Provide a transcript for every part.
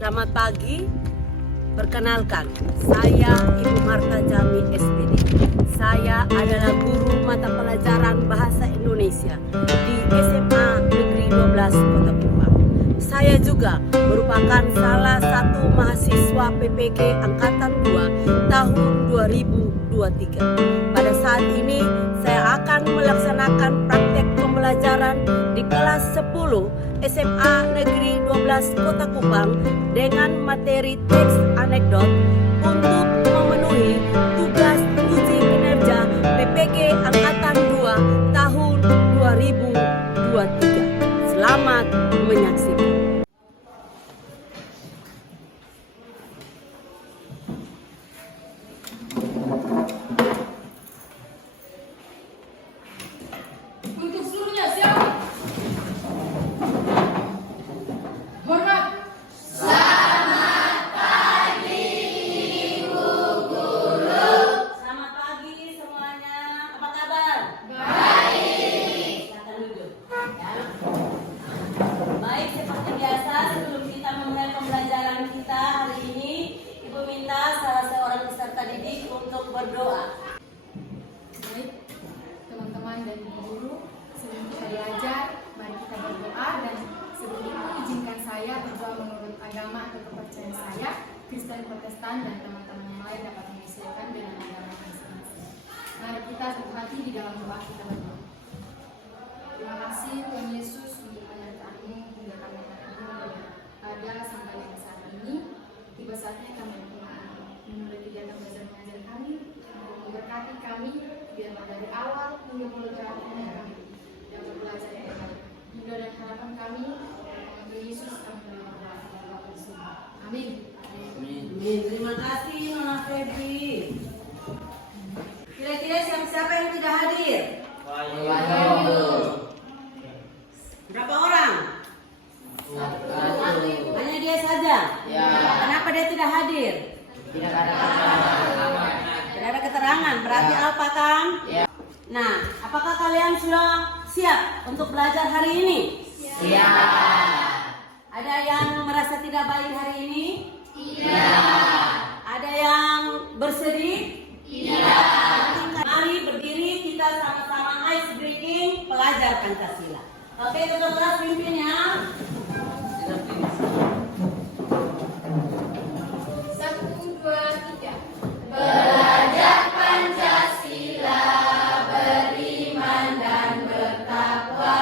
Selamat pagi, perkenalkan, saya Ibu Marta Jami SPD. Saya adalah guru mata pelajaran Bahasa Indonesia di SMA Negeri 12 Kota Kupang. Saya juga merupakan salah satu mahasiswa PPG Angkatan 2 tahun 2023. Pada saat ini saya akan melaksanakan praktek pembelajaran di kelas 10 SMA Negeri 12 Kota Kupang dengan materi teks anekdot untuk memenuhi tugas uji kinerja PPG Angkatan 2 tahun 2023. Selamat menyaksikan. Untuk seluruhnya siapa? Hormat. Selamat pagi semuanya. Apa kabar? Baik. Silakan duduk. Ya. Baik, seperti biasa sebelum kita memulai pembelajaran kita hari ini, Ibu minta salah seorang peserta didik untuk berdoa. Baik, teman-teman dan guru, sebelum kita belajar, mari kita berdoa. Dan sebelum itu izinkan saya berdoa menurut agama atau kepercayaan saya, Kristen, Protestan, dan teman-teman yang lain dapat menyesuaikan dengan agama masing-masing. Mari kita satu hati di dalam doa kita berdoa. Terima kasih Tuhan Yesus untuk penyertaan-Mu hingga kami ada sampai dengan saat ini. Tiba saatnya kami menurut kegiatan belajar mengajar kami, memberkati kami biarlah dari awal hingga mulut kami dapat belajar yang baik. Hingga dan harapan kami untuk Yesus kami berdoa. Amin. Amin. Terima kasih Nona Febri. Kira-kira siapa yang tidak hadir? Berapa orang? Hanya dia saja? Ya. Kenapa dia tidak hadir? Tidak ada keterangan. Tidak ada keterangan, berarti apa kan? Ya. Nah, apakah kalian sudah siap untuk belajar hari ini? Siap. Ada yang merasa tidak baik hari ini? Iya. Ada yang bersedih? Iya. Mari berdiri, kita sama-sama ice breaking pelajar Pancasila. Oke, tutup kelas pimpin ya. 1, 2, 3. Belajar Pancasila, beriman dan bertakwa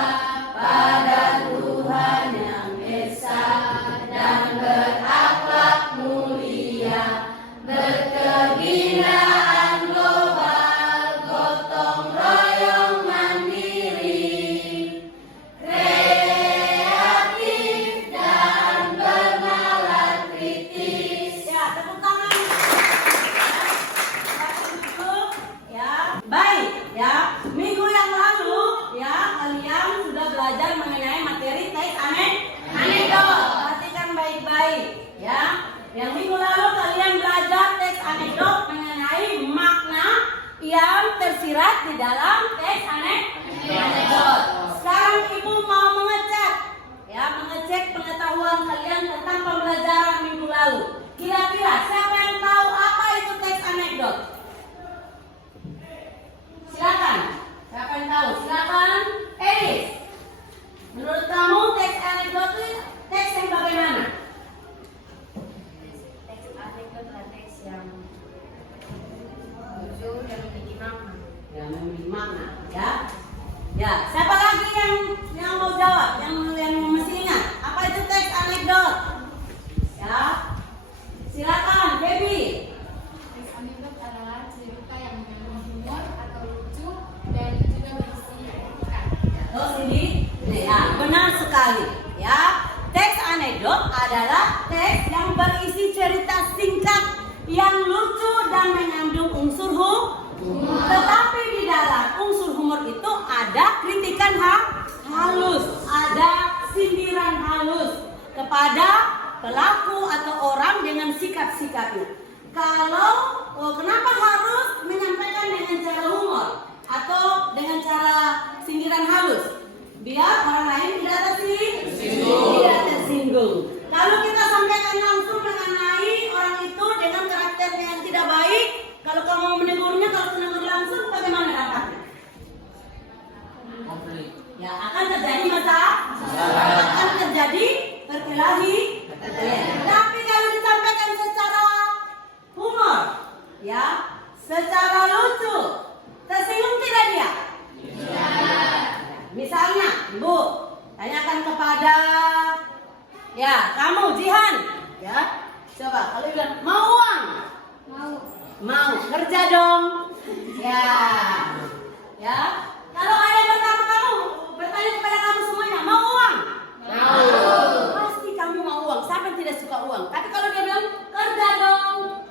pada Tuhan yang Esa dan berakhlak mulia, berkebinaan global, gotong royong mandiri, kreatif dan bernalar kritis. Ya, tepuk tangan. Duduk, ya. Baik, ya. Minggu yang lalu, ya, kalian sudah belajar mengenai materi teks anekdot. Perhatikan baik-baik, ya. Yang minggu lalu kalian belajar teks anekdot mengenai makna yang tersirat di dalam teks anekdot. Sekarang Ibu mau mengecek, ya, mengecek pengetahuan kalian tentang pembelajaran minggu lalu. Kira-kira siapa yang tahu apa itu teks anekdot? Silakan. Siapa yang tahu? Silakan. Eris. Menurut kamu teks anekdot itu teks yang bagaimana? Teks anekdot adalah teks yang lucu dan memiliki makna. Ya, memiliki makna, ya. Ya, siapa lagi yang mau jawab? Yang masih ingat? Apa itu teks anekdot? Ya. Silakan, Baby. Teks anekdot adalah cerita yang mengandung humor atau lucu dan juga berisi etika. Terus ini, ya, benar sekali. Ya, teks anekdot adalah teks yang berisi cerita singkat yang lucu dan mengandung unsur humor. Tetapi di dalam unsur humor itu ada kritikan halus, ada sindiran halus kepada pelaku atau orang dengan sikap-sikapnya. Kenapa harus menyampaikan dengan cara humor atau dengan cara sindiran halus? Biar orang lain tidak tersinggung. Kalau kita sampaikan Kalau kamu mau menegurnya, kalau menegur langsung bagaimana dampaknya? Konflik. Ya, akan terjadi masalah, akan terjadi perkelahi. Tapi kalau disampaikan secara humor, ya, secara lucu, tersinggung tidak dia? Misalnya, Ibu tanyakan kepada, ya, kamu Jihan, ya, coba kalau bilang mau uang, mau kerja dong, ya, ya. Kalau ada yang bertanya kepada kamu semuanya, mau uang? Pasti kamu mau uang. Siapa yang tidak suka uang? Tapi kalau dia bilang kerja dong,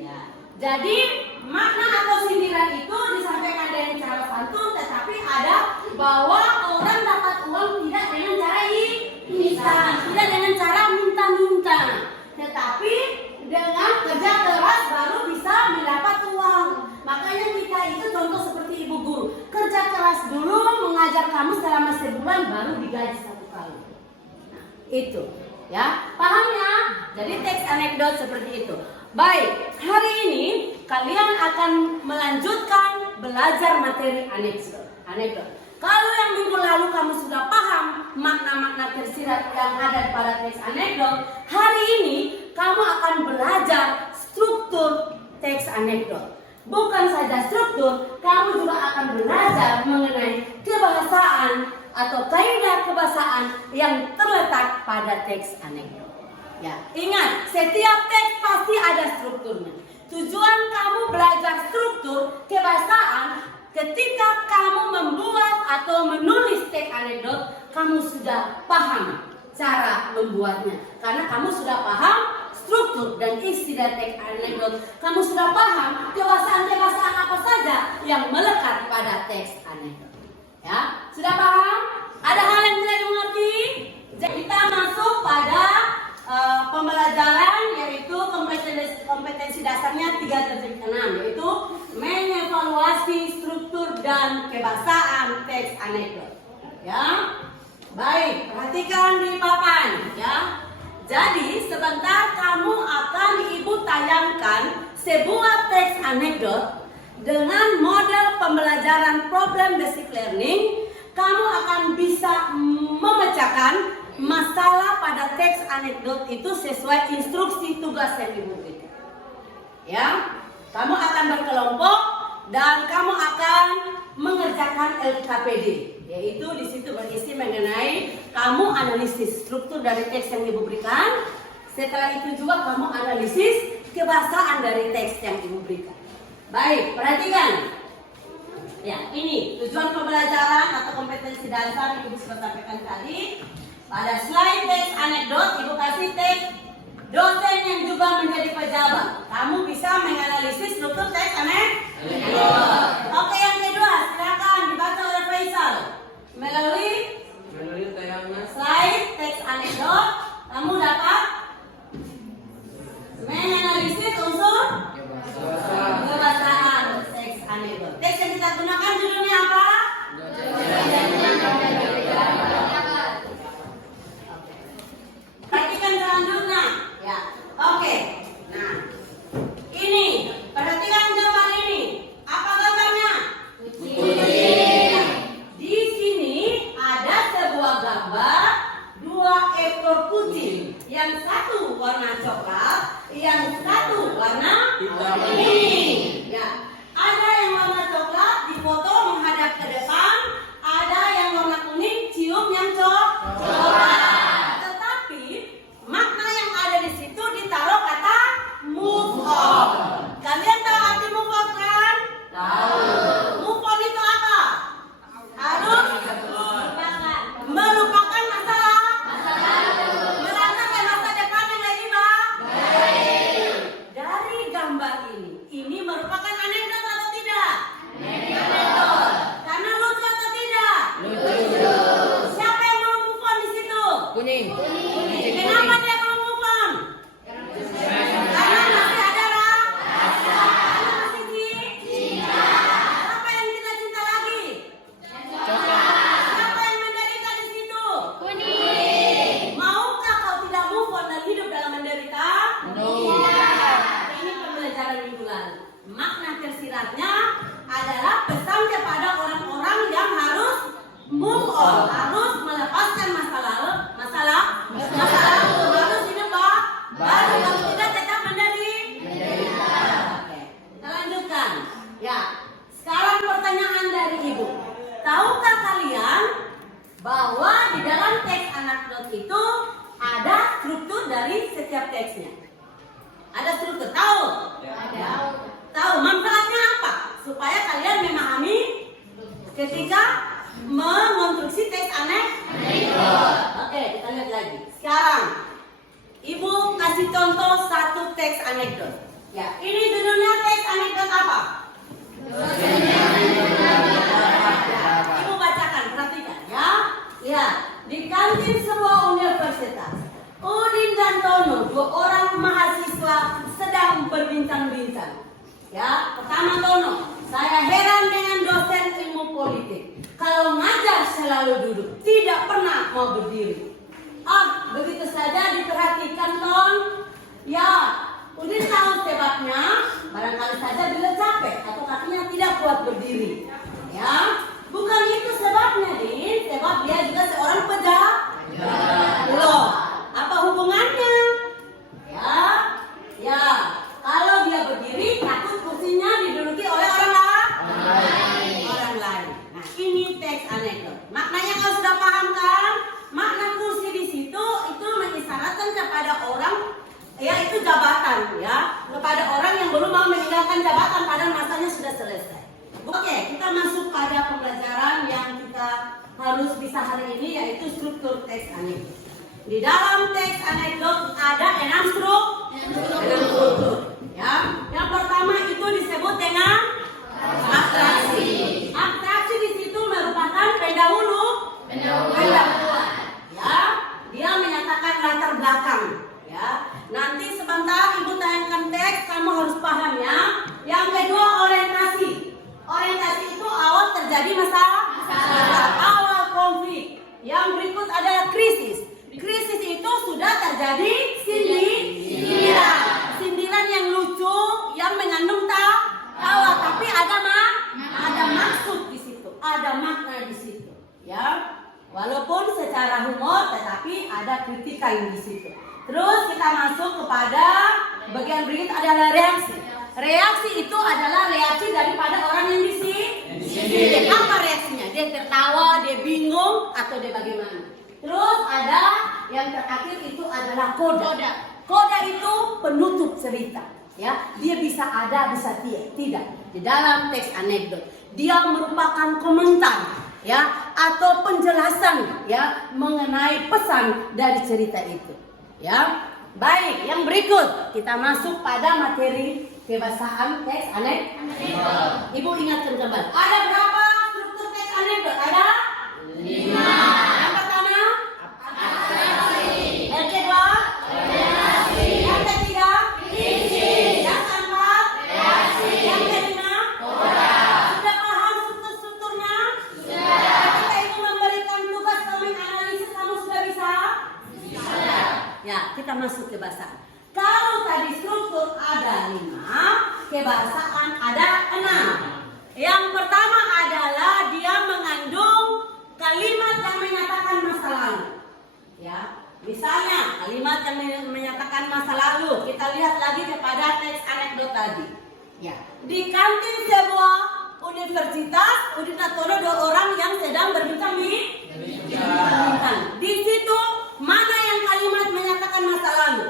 ya. Jadi makna atau sindiran itu disampaikan dengan cara santun, tetapi ada bahwa orang dapat uang tidak dengan cara instan, tidak dengan cara minta-minta, tetapi dengan kerja keras baru bisa mendapat uang. Makanya kita itu contoh seperti ibu guru, kerja keras dulu mengajar kamu selama sebulan baru digaji 1 kali. Nah, itu ya, pahamnya. Jadi teks anekdot seperti itu. Baik, hari ini kalian akan melanjutkan belajar materi anekdot. Kalau yang minggu lalu kamu sudah paham makna-makna tersirat yang ada pada teks anekdot, hari ini kamu akan belajar struktur teks anekdot. Bukan saja struktur, kamu juga akan belajar mengenai kebahasaan atau kaidah kebahasaan yang terletak pada teks anekdot. Ya, ingat, setiap teks pasti ada strukturnya. Tujuan kamu belajar struktur kebahasaan ketika kamu membuat atau menulis teks anekdot, kamu sudah paham cara membuatnya. Karena kamu sudah paham struktur dan isi dari teks anekdot, kamu sudah paham kebahasaan-kebahasaan apa saja yang melekat pada teks anekdot. Ya, sudah paham? Ada hal yang tidak dimengerti? Jadi kita masuk pada pembelajaran, yaitu kompetensi dasarnya 3.6, yaitu mengevaluasi struktur dan kebahasaan teks anekdot. Ya, baik, perhatikan di papan. Ya, jadi sebentar kamu akan ibu tayangkan sebuah teks anekdot dengan model pembelajaran problem basic learning. Kamu akan bisa memecahkan masalah pada teks anekdot itu sesuai instruksi tugas yang ibu berikan. Ya, kamu akan berkelompok dan kamu akan mengerjakan LKPD, yaitu di situ berisi mengenai kamu analisis struktur dari teks yang ibu berikan. Setelah itu juga kamu analisis kebahasaan dari teks yang ibu berikan. Baik, perhatikan. Ya, ini tujuan pembelajaran atau kompetensi dasar yang ibu sudah sampaikan tadi. Pada slide teks anekdot, ibu kasih teks dosen yang juga menjadi pejabat. Kamu bisa menganalisis struktur teks anekdot. Oke, yang kedua, silakan dibaca oleh Faisal. Melalui tayangan slide teks anekdot, kamu dapat menganalisis unsur kebahasaan teks anekdot. Teks yang kita gunakan judulnya apa? Perhatikan selanjutnya, ya. Oke. Nah, ini perhatikan gambar ini. Apa gambarnya? Kucing. Di sini ada sebuah gambar 2 ekor kucing. Yang satu warna coklat, yang satu warna kuning. Ya. Ada yang warna coklat di foto menghadap ke depan, ada yang warna kuning cium yang coklat. Makna yang ada di situ ditaruh kata move on. Kalian tahu arti move on kan? Tahu. Move on itu apa? Harus melupakan masalah. Melangkah ke masa depan yang lebih baik. Dari gambar ini dari setiap teksnya. Ada struktur, tahu? Ada. Tahu manfaatnya apa? Supaya kalian memahami ketika mengonstruksi teks anekdot. Oke, kita lihat lagi. Sekarang Ibu kasih contoh satu teks anekdot. Ya, ini judulnya teks anekdot apa? Ibu bacakan, perhatikan ya. Lihat, di kantin sebuah universitas, Udin dan Tono, dua orang mahasiswa sedang berbincang-bincang. Ya, pertama Tono, saya heran dengan dosen ilmu politik. Kalau ngajar selalu duduk, tidak pernah mau berdiri. Ah, begitu saja diperhatikan Ton. Ya, Udin tahu sebabnya. Barangkali saja bila capek atau kakinya tidak kuat berdiri. Ya, bukan itu sebabnya, Din. Sebab dia juga seorang pejabat. Loh, apa hubungannya? Ya, kalau dia berdiri takut kursinya diduduki oleh orang lain. Nah, ini teks anekdot. Maknanya kau sudah paham kan? Makna kursi di situ itu mengisyaratkan kepada orang, yaitu jabatan, ya, kepada orang yang belum mau meninggalkan jabatan padahal masanya sudah selesai. Oke, kita masuk pada pembelajaran yang kita harus bisa hari ini, yaitu struktur teks anekdot. Di dalam teks anekdot ada 6 struktur. Ya, yang pertama itu disebut dengan abstraksi. Abstraksi di situ merupakan pendahuluan. Ya, dia menyatakan latar belakang. Ya, nanti sebentar Ibu tayangkan teks, kamu harus paham ya. Yang kedua orientasi. Orientasi itu awal terjadi masalah, awal konflik. Yang berikut adalah krisis. Krisis itu sudah terjadi sindiran. Sindiran yang lucu, yang mengandung tawa, tapi ada maksud di situ, ada makna di situ. Ya, walaupun secara humor, tetapi ada kritikan di situ. Terus kita masuk kepada bagian berikut adalah reaksi. Reaksi itu adalah reaksi daripada orang yang disindir. Apa reaksinya? Dia tertawa, dia bingung, atau dia bagaimana? Terus ada yang terakhir itu adalah koda. Koda itu penutup cerita. Ya, dia bisa ada, bisa tidak. Di dalam teks anekdot, dia merupakan komentar, ya, atau penjelasan, ya, mengenai pesan dari cerita itu. Ya, baik. Yang berikut kita masuk pada materi kebahasaan teks anekdot. Ibu ingatkan kembali. Ada berapa struktur teks anekdot? Ada 5. Yang pertama, abstraksi. Yang kedua, orientasi. Yang ketiga, krisis. Yang keempat, reaksi. Yang kelima, koda. Sudah paham strukturnya? Sudah. Ketika Ibu memberikan tugas kamu analisis, kamu sudah bisa? Ya, kita masuk ke bahasaan. Kalau tadi struktur ada 5, kebahasaan ada 6. Yang pertama adalah dia mengandung kalimat yang menyatakan masa lalu. Ya, misalnya kalimat yang menyatakan masa lalu. Kita lihat lagi kepada teks anekdot tadi. Ya, di kantin sebuah universitas, Udin dan Tono, 2 orang yang sedang berbincang. Di situ mana yang kalimat menyatakan masa lalu?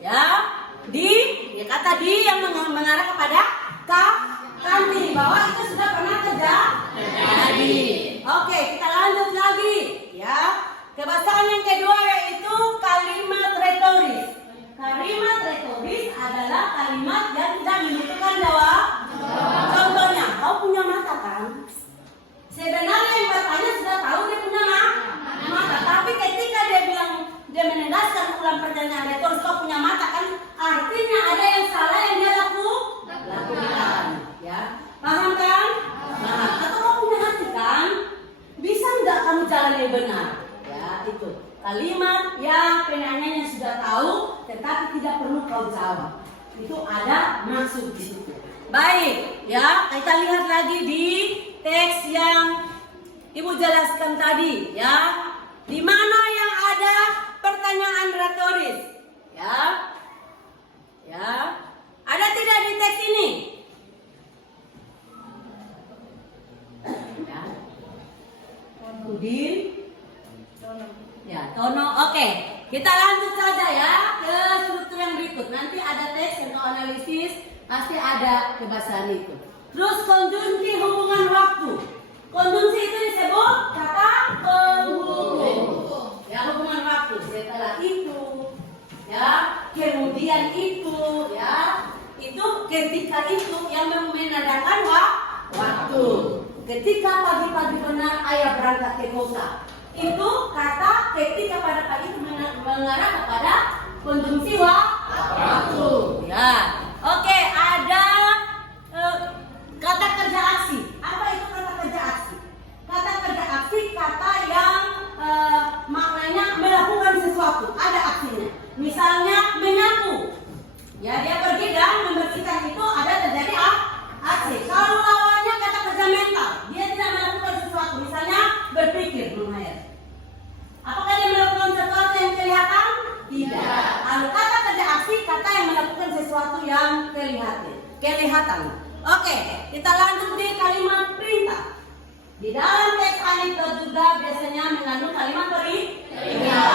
Ya, dia kata di yang mengarah kepada kantin, bahwa itu sudah pernah terjadi. Oke, kita lanjut lagi. Ya, kebahasaan yang kedua yaitu kalimat retoris. Kalimat retoris adalah kalimat yang tidak membutuhkan jawab. Contohnya, kau punya mata kan? Sebenarnya yang bertanya sudah tahu dia punya mata, tapi ketika dia menendaskan ulang pertanyaan retoris, kau punya mata kan? Artinya ada yang salah yang dia lakukan. Ya, paham kan? Nah, atau kau punya hati kan? Bisa nggak kamu jalan yang benar? Ya, itu kalimat yang penanyanya sudah tahu, tetapi tidak perlu kau jawab. Itu ada maksud di situ. Baik, ya, kita lihat lagi di teks yang Ibu jelaskan tadi, ya. Di mana yang ada pertanyaan retoris? Ya. Ya. Ada tidak di teks ini? Ya. Udin. Ya, Tono. Oke, kita lanjut. saja ya ke struktur yang berikut. Nanti ada teks yang kau analisis, pasti ada kebahasan itu. Terus konjungsi hubungan waktu. Konjungsi itu disebut kata penghubung. Ya, hubungan waktu. Setelah itu, ya, kemudian itu, ya, itu ketika itu yang menandakan waktu. Ketika pagi-pagi benar ayah berangkat ke kota. Itu kata ketika pada pagi itu mengarah kepada konjungsi waktu. Ya, oke, ada kata kerja aksi. Apa itu kata kerja aksi? Kata kerja aksi kata yang maknanya melakukan sesuatu, ada aksinya. Misalnya menyapu. Ya, dia pergi dan membersihkan, itu ada terjadi aksi. Kalau lawannya kata kerja mental, dia tidak melakukan sesuatu, misalnya berpikir menghayal. Apakah dia melakukan sesuatu yang kelihatan? Tidak. Lalu kata kerja aksi kata yang melakukan sesuatu yang kelihatan. Oke, kita lanjut di kalimat perintah. Di dalam teks anekdot juga biasanya mengandung kalimat perintah.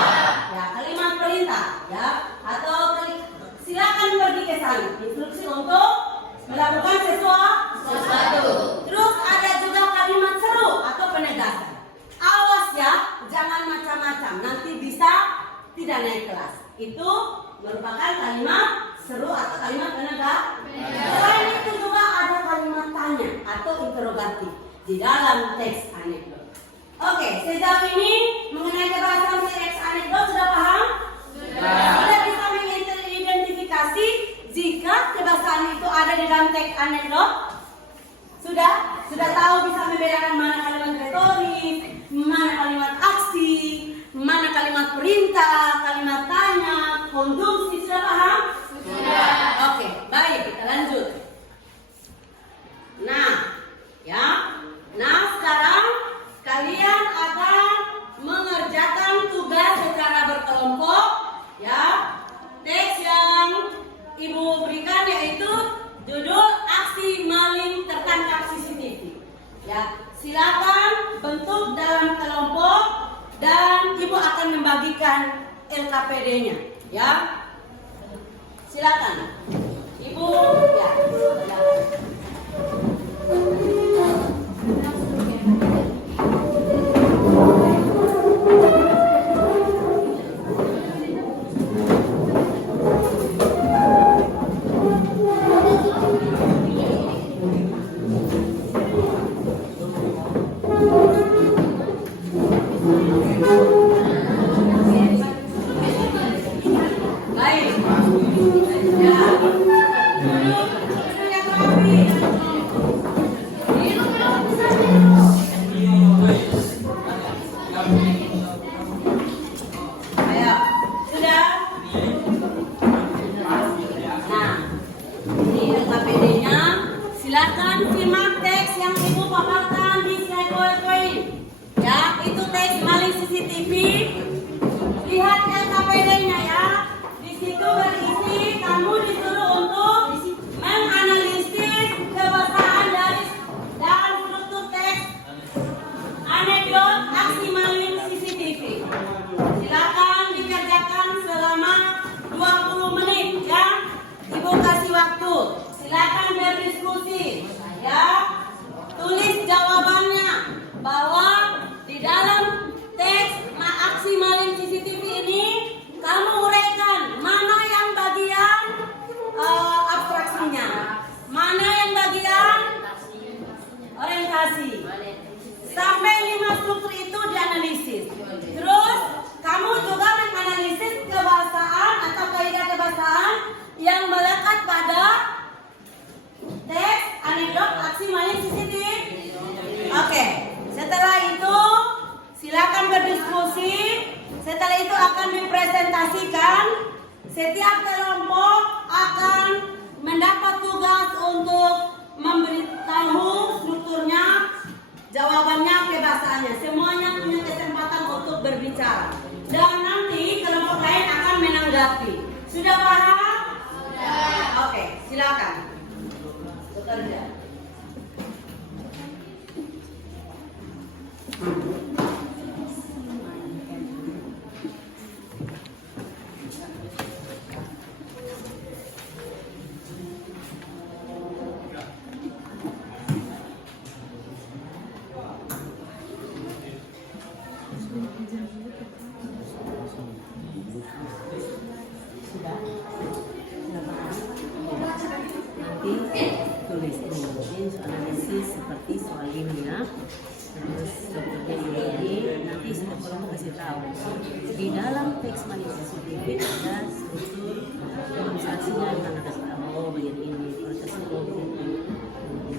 Ya, kalimat perintah, ya, atau silakan pergi ke sana. Instruksi untuk melakukan sesuatu. Terus ada juga kalimat seru atau penegasan. Awas ya, jangan macam-macam, nanti bisa tidak naik kelas. Itu merupakan kalimat seru atau kalimat penegasan. Selain itu juga ada kalimat tanya atau interrogatif di dalam teks anekdot. Oke, sejauh ini mengenai kebahasan teks anekdot sudah paham? Sudah bisa mengidentifikasi jika kebahasan itu ada di dalam teks anekdot? Sudah tahu bisa membedakan mana kalimat retoris, mana kalimat aksi, mana kalimat perintah, kalimat tanya, konjungsi, sudah paham? Sudah. Oke, baik, kita lanjut. Nah, sekarang kalian akan mengerjakan tugas secara berkelompok, ya. Teks yang Ibu berikan yaitu judul aksi maling tertangkap CCTV. Ya, silakan bentuk dalam kelompok dan Ibu akan membagikan LKPD-nya, ya. Silakan. Ibu, ya. Silakan. Baik. Ya. Ayo, sudah? Nah, ini LKPD-nya. Silakan simak teks yang Ibu paparkan di slide PowerPoint. Ya, itu teks maling CCTV. Lihat LKPD-nya ya. Di situ berisi kamu disuruh untuk menganalisis kebahasan dari dan struktur teks anekdot aksi maling CCTV. Silakan dikerjakan selama 20 menit ya. Ibu kasih waktu. Silakan berdiskusi ya. Tulis jawabannya bahwa di dalam teks aksi maling CCTV ini kamu uraikan mana yang bagian abstraksinya, mana yang bagian orientasi. Sampai 5 struktur itu dianalisis. Terus kamu juga menganalisis kebahasaan atau kaidah kebahasaan yang melekat pada teks anekdot aksi maling CCTV. Oke, setelah itu silakan berdiskusi. Setelah itu akan dipresentasikan. Setiap kelompok akan mendapat tugas untuk memberitahu strukturnya, jawabannya, kebahasaannya. Semuanya punya kesempatan untuk berbicara. Dan nanti kelompok lain akan menanggapi. Sudah paham? Sudah. Oke, silakan. Bekerja. seperti soal ini ya. Terus dokternya ini nanti setiap kelompok kasih tahu di dalam teks manifestasi ada struktur organisasinya yang akan kasih tahu bagian ini proses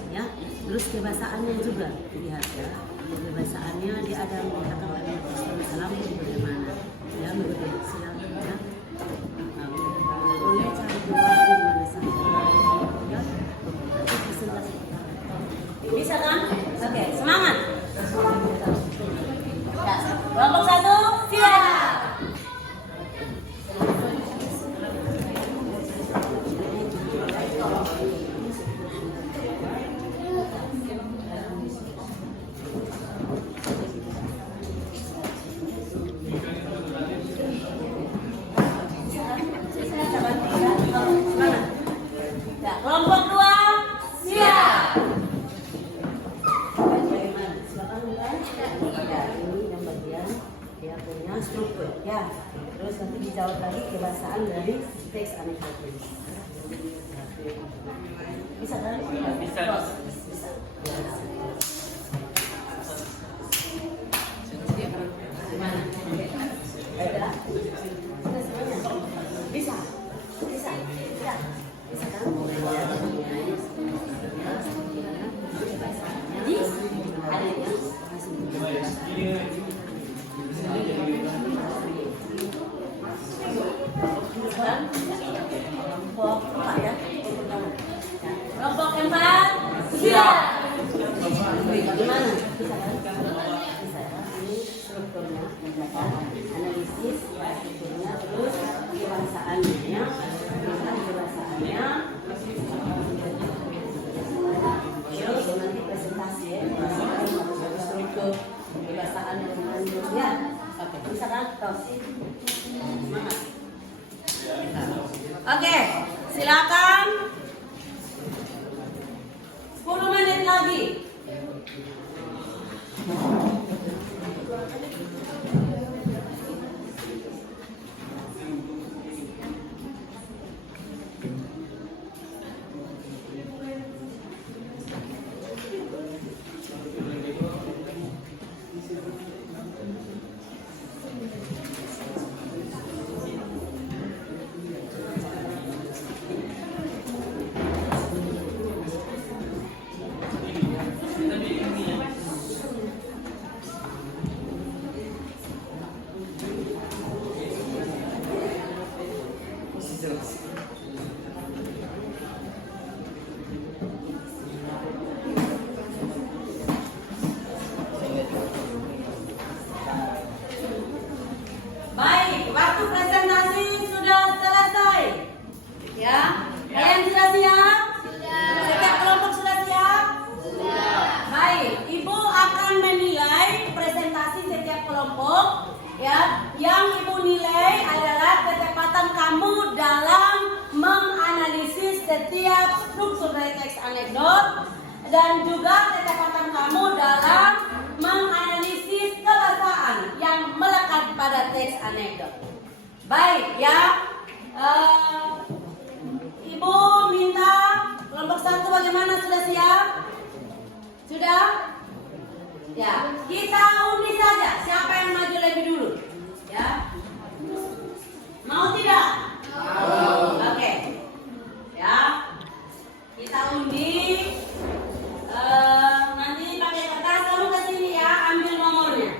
ya. Terus kebahasaannya juga lihat ya, kebahasaannya dia ada menggunakan kalimat salam bagaimana ya, begitu silakan ya. Boleh cari dua di mana saja ya. Bisa kan? Oke, semangat. Ya, kelompok 1 siap. Ya, kelompok 2 siap. Struktur ya, terus nanti dijawab lagi kebahasaan dari teks anekdotis. Bisa kan? Bisa. Gimana? Ada? Sudah semuanya? Bisa. Bisa. Ya. Bisa kan? Jadi ada yang kelompok 4 siap. Bagaimana? Bisa kan? Bisa ya. Ini strukturnya, analisis strukturnya, terus kebahasaannya, terus nanti presentasi ya, struktur kebahasaan ya. Oke, bisa kan? Semangat. Oke, silakan. 10 menit lagi. Baik, waktu presentasi sudah selesai. Ya, kalian sudah siap? Setiap kelompok sudah siap? Baik, Ibu akan menilai presentasi setiap kelompok. Ya, yang Ibu nilai adalah ketepatan kamu dalam menganalisis setiap struktur dari teks anekdot dan juga ketepatan kamu dalam menganalisis kebahasaan yang melekat pada teks anekdot. Baik ya, Ibu minta kelompok 1 bagaimana, sudah siap? Sudah? Ya, kita undi saja siapa yang maju lebih dulu. Ya, mau tidak? Mau. Oke. Ya, kita undi. Nanti pakai kertas, kamu ke sini ya, ambil nomornya.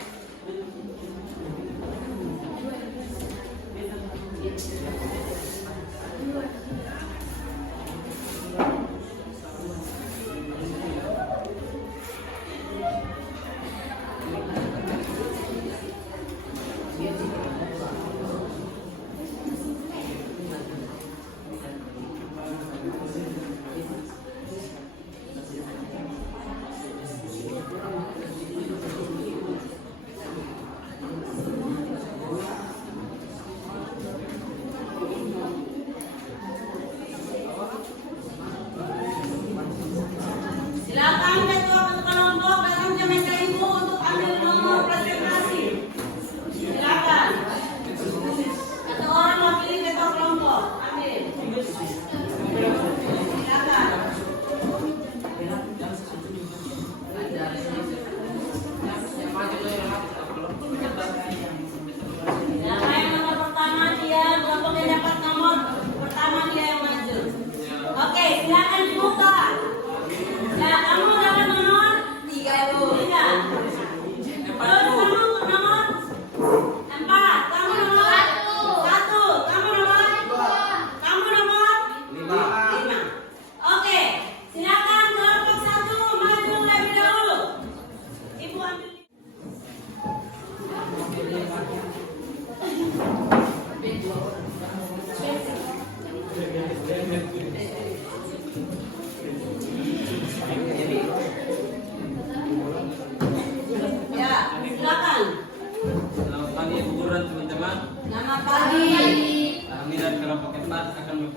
kelompok 4 akan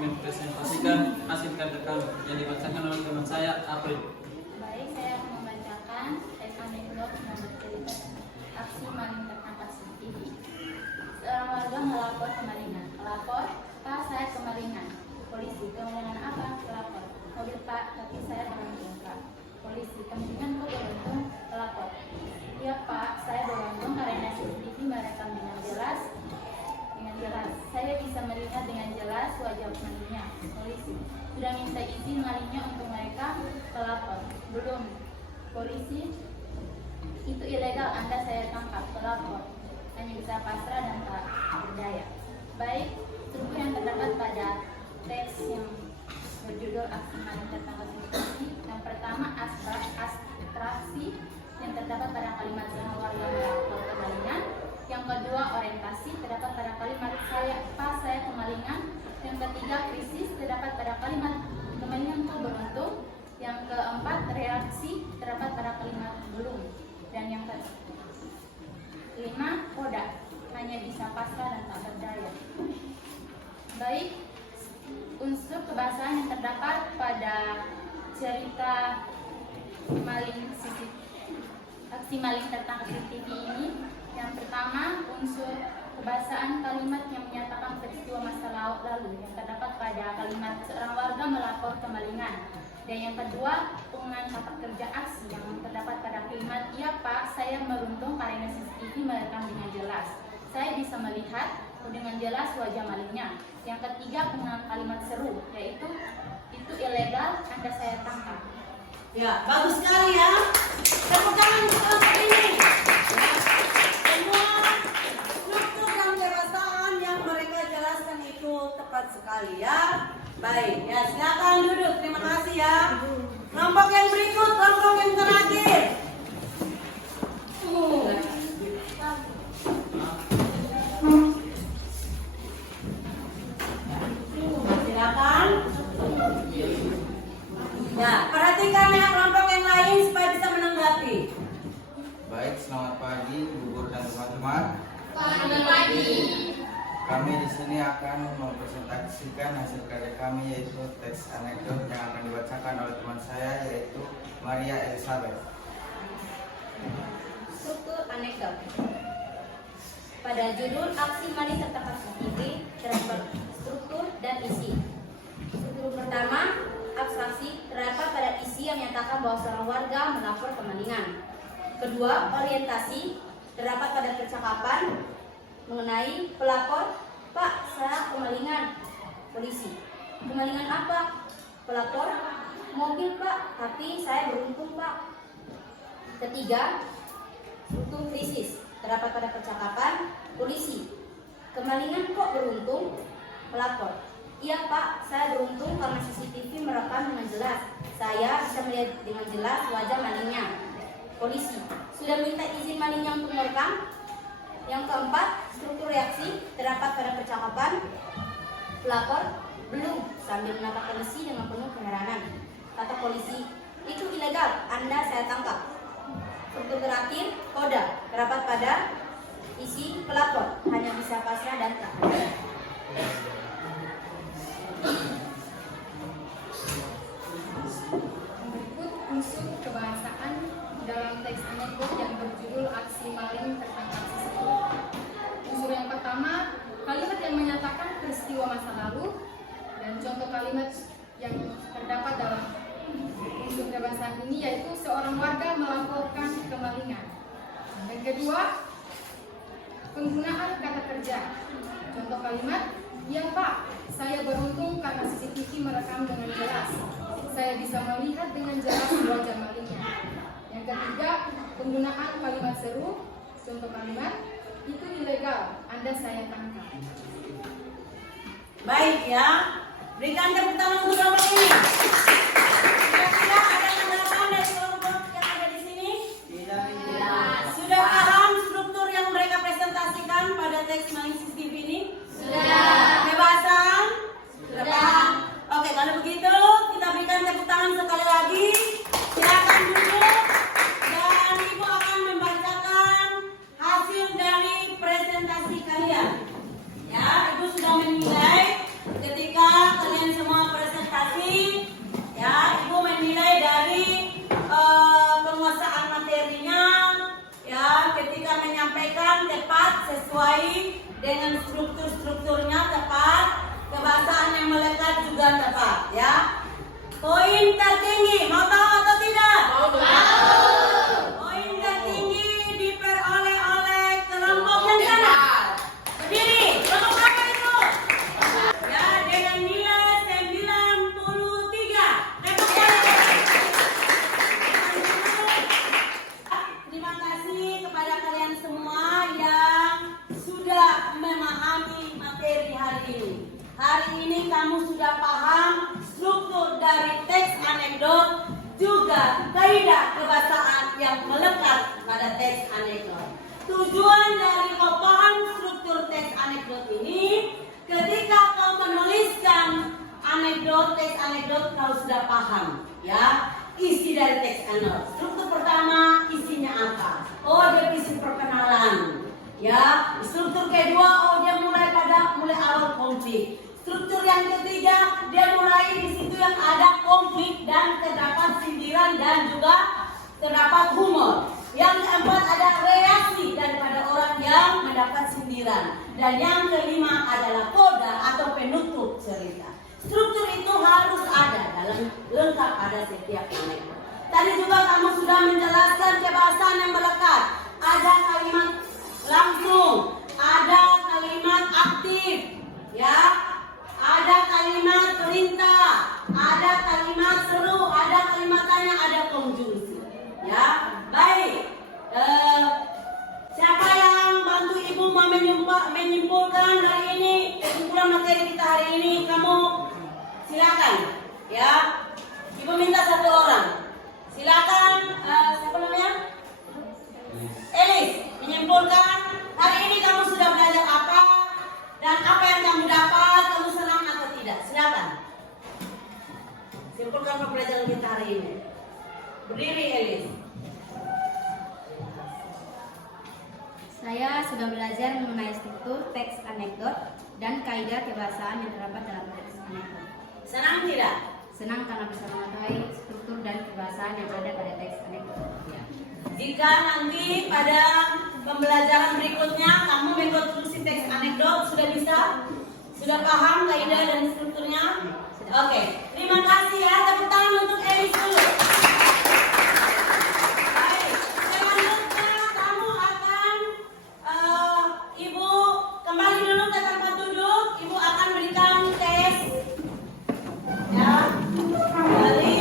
mempresentasikan hasil karya kami yang dibacakan oleh teman saya, April. Baik, saya akan membacakan teks anekdot dan bercerita aksi maling tertangkap CCTV. Seorang warga melapor kemalingan. Pelapor, Pak, saya kemalingan. Polisi, kemalingan apa? Pelapor, mobil Pak, tapi saya beruntung Pak. Polisi, kemalingan kok beruntung? Pelapor, ya Pak, saya beruntung karena CCTV merekam dengan jelas. Saya bisa melihat dengan jelas wajah malingnya. Polisi, sudah minta izin malingnya untuk mereka? Pelapor, belum. Polisi, itu ilegal, Anda saya tangkap. Pelapor, hanya bisa pasrah dan tak berdaya. Baik, struktur yang terdapat pada teks yang berjudul aksi maling tertangkap CCTV. Yang pertama, abstraksi yang terdapat pada kalimat seorang warga melapor kemalingan. Yang kedua, orientasi terdapat pada kalimat saya kemalingan. Yang ketiga, krisis terdapat pada kalimat kemalingan kok beruntung. Yang keempat, reaksi terdapat pada kalimat belum. Dan yang kelima, koda, hanya bisa pasrah dan tak berdaya. Baik, unsur kebahasaan yang terdapat pada cerita aksi maling tertangkap CCTV ini. Yang pertama, unsur kebahasaan kalimat yang menyatakan peristiwa masa lalu yang terdapat pada kalimat seorang warga melapor kemalingan. Dan yang kedua, penggunaan kata kerja aksi yang terdapat pada kalimat iya Pak, saya beruntung karena CCTV merekam dengan jelas. Saya bisa melihat dengan jelas wajah malingnya. Yang ketiga, penggunaan kalimat seru, yaitu itu ilegal, Anda saya tangkap. Ya, bagus sekali ya. Tepuk tangan untuk kelompok ini. Ya. Semua struktur dan kebahasaan yang mereka jelaskan itu tepat sekali ya. Baik, ya silakan duduk. Terima kasih ya. Kelompok yang berikut, kelompok yang terakhir. Silakan. Ya, perhatikan ya kelompok yang lain supaya bisa menanggapi. Baik, selamat pagi Bu Guru dan teman-teman. Selamat pagi. Kami di sini akan mempresentasikan hasil karya kami, yaitu teks anekdot yang akan dibacakan oleh teman saya, yaitu Maria Elizabeth. Struktur anekdot. Pada judul aksi maling tertangkap CCTV terdapat struktur dan isi. Struktur pertama, abstraksi terdapat pada isi yang menyatakan bahwa seorang warga melapor kemalingan. Kedua, orientasi terdapat pada percakapan mengenai pelapor, Pak, saya kemalingan. Polisi, kemalingan apa? Pelapor, mobil Pak, tapi saya beruntung Pak. Ketiga, struktur krisis terdapat pada percakapan. Polisi, kemalingan kok beruntung? Pelapor, iya Pak, saya beruntung karena CCTV merekam dengan jelas. Saya bisa melihat dengan jelas wajah malingnya. Polisi, sudah minta izin malingnya untuk merekam? Yang keempat, struktur reaksi terdapat pada percakapan. Pelapor, belum, sambil menatap polisi dengan penuh keheranan. Kata polisi, itu ilegal, Anda saya tangkap. Struktur terakhir, koda terdapat pada isi pelapor, hanya bisa pasrah dan tak berdaya. Berikut unsur kebahasaan dalam teks anekdot yang berjudul aksi maling tertangkap CCTV. Unsur yang pertama, kalimat yang menyatakan peristiwa masa lalu dan contoh kalimat yang terdapat dalam unsur kebahasaan ini yaitu seorang warga melaporkan kemalingan. Dan kedua, penggunaan kata kerja. Contoh kalimat, ya Pak, saya beruntung karena CCTV merekam dengan jelas. Saya bisa melihat dengan jelas wajah malingnya. Yang ketiga, penggunaan kalimat seru. Contoh kalimat, itu ilegal, Anda saya tangkap. Baik ya. Berikan tepuk tangan untuk kelompok ini. Kira-kira ada tanggapan dari kelompok yang ada di sini? Sudah paham struktur yang mereka presentasikan pada teks maling CCTV ini? Sudah. Kebahasaan? Sudah paham. Oke, kalau begitu kita berikan tepuk tangan sekali lagi. Silakan duduk dan Ibu akan membacakan hasil dari presentasi kalian. Ya, Ibu sudah menilai sesuai dengan strukturnya tepat, kebahasaan yang melekat juga tepat ya. Poin tertinggi, mau tahu atau tidak? Poin tertinggi diperoleh oleh kelompok yang sana. Berdiri, kelompok apa itu? Ya, dengan nilai 93. Tepuk tangan. Terima kasih kepada kalian semua yang sudah memahami materi hari ini. Hari ini kamu sudah paham struktur dari teks anekdot, juga kaidah kebahasaan yang melekat pada teks anekdot. Tujuan dari kau paham struktur teks anekdot ini, ketika kau menuliskan anekdot, teks anekdot kau sudah paham ya isi dari teks anekdot. Struktur pertama isinya apa? Oh, dia isi perkenalan. Ya, struktur kedua, oh dia mulai awal konflik. Struktur yang ketiga, dia mulai di situ yang ada konflik dan terdapat sindiran dan juga terdapat humor. Yang keempat ada reaksi daripada orang yang mendapat sindiran. Dan yang kelima adalah koda atau penutup cerita. Struktur itu harus ada dalam lengkap pada setiap anekdot. Tadi juga kamu sudah menjelaskan kebahasaan yang melekat. Ada kalimat langsung, ada kalimat aktif, ya. Ada kalimat perintah, ada kalimat seru, ada kalimat tanya, ada konjungsi. Ya, baik. Siapa yang bantu ibu mau menyimpulkan hari ini, kesimpulan materi kita hari ini? Kamu silakan. Ya, ibu minta satu orang. Silakan. Siapa namanya? Elis, menyimpulkan hari ini kamu sudah belajar apa dan apa yang kamu dapat, kamu senang atau tidak? Silakan. Simpulkan pembelajaran kita hari ini. Berdiri, Elis. Saya sudah belajar mengenai struktur teks anekdot dan kaidah kebahasaan yang terdapat dalam teks anekdot. Senang tidak? Senang karena bisa mengetahui struktur dan kebahasaan yang ada pada teks anekdot. Jika nanti pada pembelajaran berikutnya kamu mengkonstruksi teks anekdot, sudah bisa? Sudah paham kaidah dan strukturnya? Oke, terima kasih ya. Tepuk tangan untuk Elis dulu. Baik, selanjutnya kamu akan ibu kembali dulu ke tempat duduk. Ibu akan berikan tes. Ya, kembali.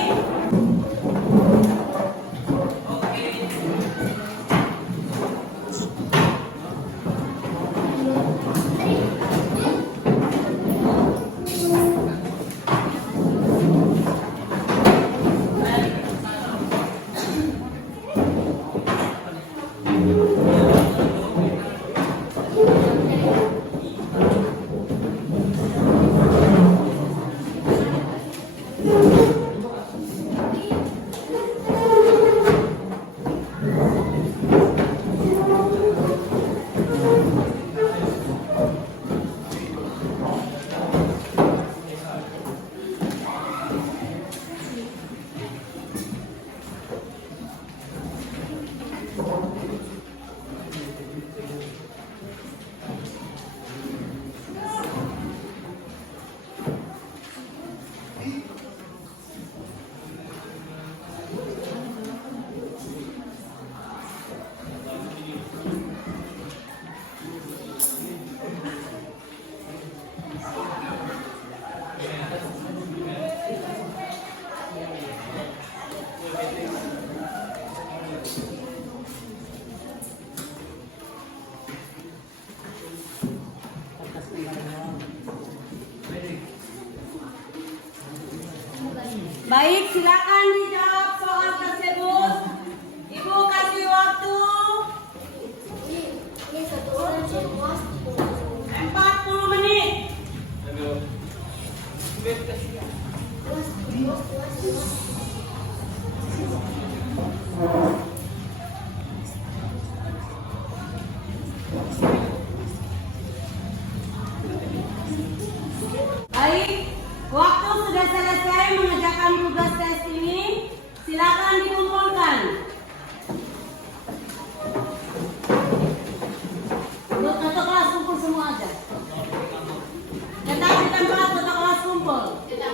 Baik, silakan dijawab soal tersebut. Ibu kasih waktu 40 menit. Baik, waktu sudah selesai mengerjakan tugas tes ini. Silakan dikumpulkan. Untuk kumpul. Terima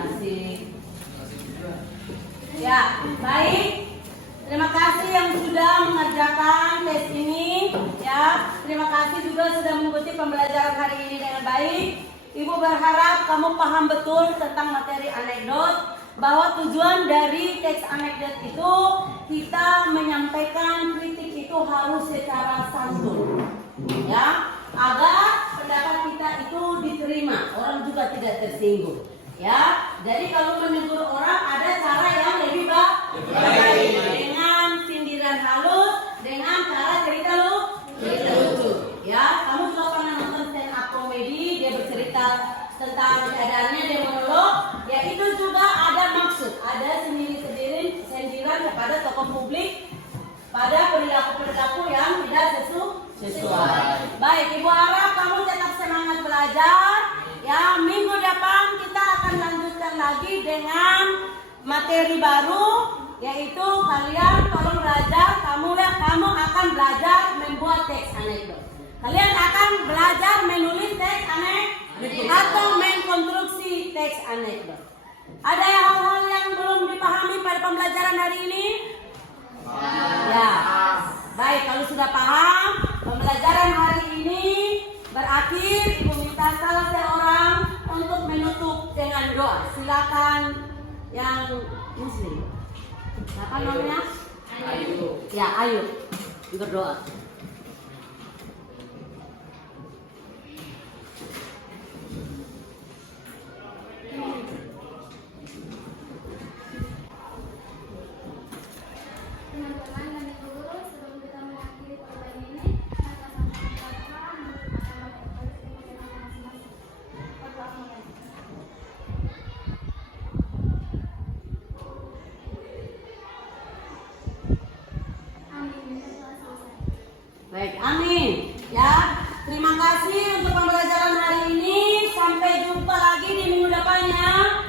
kasih. Ya, baik. Terima kasih yang sudah mengerjakan tes ini. Ya, terima kasih juga sudah mengikuti pembelajaran hari ini dengan baik. Ibu berharap kamu paham betul tentang materi anekdot, bahwa tujuan dari teks anekdot itu kita menyampaikan kritik itu harus secara santun, ya, agar pendapat kita itu diterima, orang juga tidak tersinggung, ya. Jadi kalau menegur orang ada cara yang lebih baik, dengan sindiran halus, dengan cara cerita lucu, ya. Kamu juga pernah nonton stand up comedy, dia bercerita tentang keadaannya, dia monolog, ya itu juga ada maksud, ada sindiran kepada tokoh publik, pada perilaku-perilaku yang tidak sesuai. Baik, Ibu harap kamu tetap semangat belajar. Ya, minggu depan kita akan lanjutkan lagi dengan materi baru, yaitu kalian tolong belajar, kamu akan belajar membuat teks anekdot. Kalian akan belajar menulis teks anekdot atau mengkonstruksi teks anekdot. Ada hal-hal yang belum dipahami pada pembelajaran hari ini? Ya. Baik, kalau sudah paham, pembelajaran hari ini berakhir. Ibu minta salah seorang untuk menutup dengan doa. Silakan yang muslim. Siapa namanya? Ayu. Ya, Ayu. Berdoa. Teman-teman dan ibu guru, sebelum kita mengakhiri pertemuan ini, maka sama-sama merupakan masing-masing. Berdoa mulai. Amin. Kita telah selesai. Baik, amin. Ya, terima kasih untuk pembelajaran hari ini. Sampai jumpa lagi di minggu depannya.